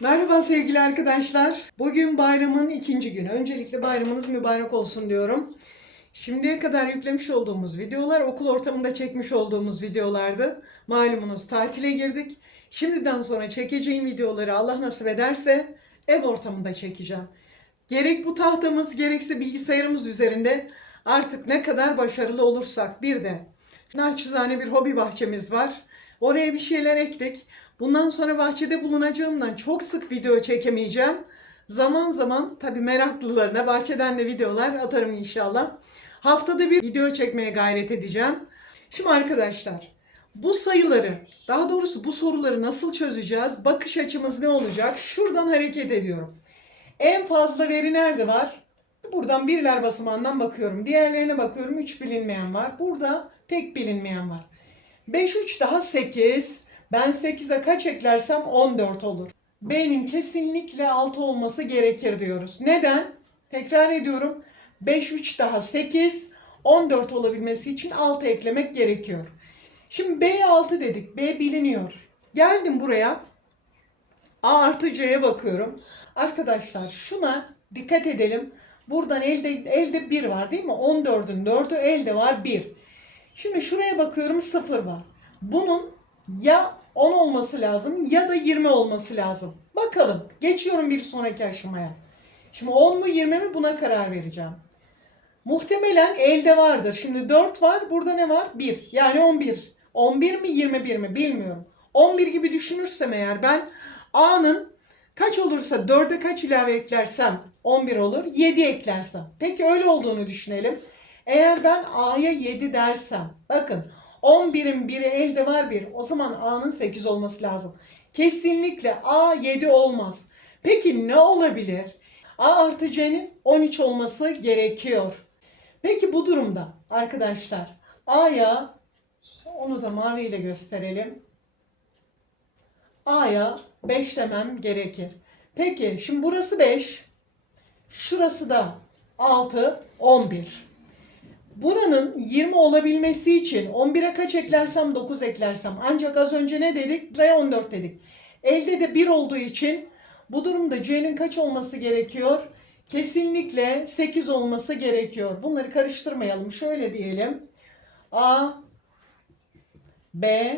Merhaba sevgili arkadaşlar. Bugün bayramın ikinci günü. Öncelikle bayramınız mübarek olsun diyorum. Şimdiye kadar yüklemiş olduğumuz videolar okul ortamında çekmiş olduğumuz videolardı. Malumunuz tatile girdik. Şimdiden sonra çekeceğim videoları Allah nasip ederse ev ortamında çekeceğim. Gerek bu tahtamız gerekse bilgisayarımız üzerinde artık ne kadar başarılı olursak bir de naçizane bir hobi bahçemiz var. Oraya bir şeyler ektik. Bundan sonra bahçede bulunacağımdan çok sık video çekemeyeceğim. Zaman zaman tabii meraklılarına bahçeden de videolar atarım inşallah. Haftada bir video çekmeye gayret edeceğim. Şimdi arkadaşlar bu sayıları daha doğrusu bu soruları nasıl çözeceğiz? Bakış açımız ne olacak? Şuradan hareket ediyorum. En fazla veri nerede var? Buradan birler basamağından bakıyorum. Diğerlerine bakıyorum. 3 bilinmeyen var. Burada tek bilinmeyen var. 5 3 daha 8. Ben 8'e kaç eklersem 14 olur. B'nin kesinlikle 6 olması gerekir diyoruz. Neden? Tekrar ediyorum. 5 3 daha 8. 14 olabilmesi için 6 eklemek gerekiyor. Şimdi B'ye 6 dedik. B biliniyor. Geldim buraya. A artı C'ye bakıyorum. Arkadaşlar şuna dikkat edelim. Buradan elde elde 1 var değil mi? 14'ün 4'ü elde var 1. Şimdi şuraya bakıyorum 0 var. Bunun ya 10 olması lazım ya da 20 olması lazım. Bakalım. Geçiyorum bir sonraki aşamaya. Şimdi 10 mu 20 mi buna karar vereceğim. Muhtemelen elde vardır. Şimdi 4 var. Burada ne var? 1. Yani 11. 11 mi 21 mi bilmiyorum. 11 gibi düşünürsem eğer ben A'nın kaç olursa 4'e kaç ilave eklersem 11 olur. 7 eklersem. Peki öyle olduğunu düşünelim. Eğer ben A'ya 7 dersem bakın 11'in biri elde var 1. O zaman A'nın 8 olması lazım. Kesinlikle A 7 olmaz. Peki ne olabilir? A artı C'nin 13 olması gerekiyor. Peki bu durumda arkadaşlar A'ya onu da maviyle gösterelim. A'ya 5 demem gerekir. Peki şimdi burası 5. Şurası da 6, 11. Buranın 20 olabilmesi için 11'e kaç eklersem 9 eklersem ancak az önce ne dedik? Buraya 14 dedik. Elde de 1 olduğu için bu durumda C'nin kaç olması gerekiyor? Kesinlikle 8 olması gerekiyor. Bunları karıştırmayalım. Şöyle diyelim. A B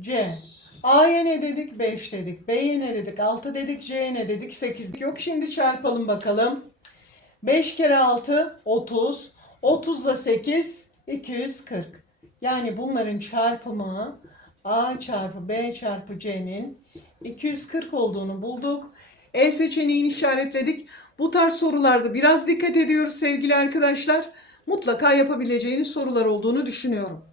C A'ya ne dedik? 5 dedik. B'ye ne dedik? 6 dedik. C'ye ne dedik? 8 dedik. Yok şimdi çarpalım bakalım. 5 kere 6 30. 30 ile 8 240. Yani bunların çarpımı A çarpı B çarpı C'nin 240 olduğunu bulduk. E seçeneğini işaretledik. Bu tarz sorularda biraz dikkat ediyoruz sevgili arkadaşlar. Mutlaka yapabileceğiniz sorular olduğunu düşünüyorum.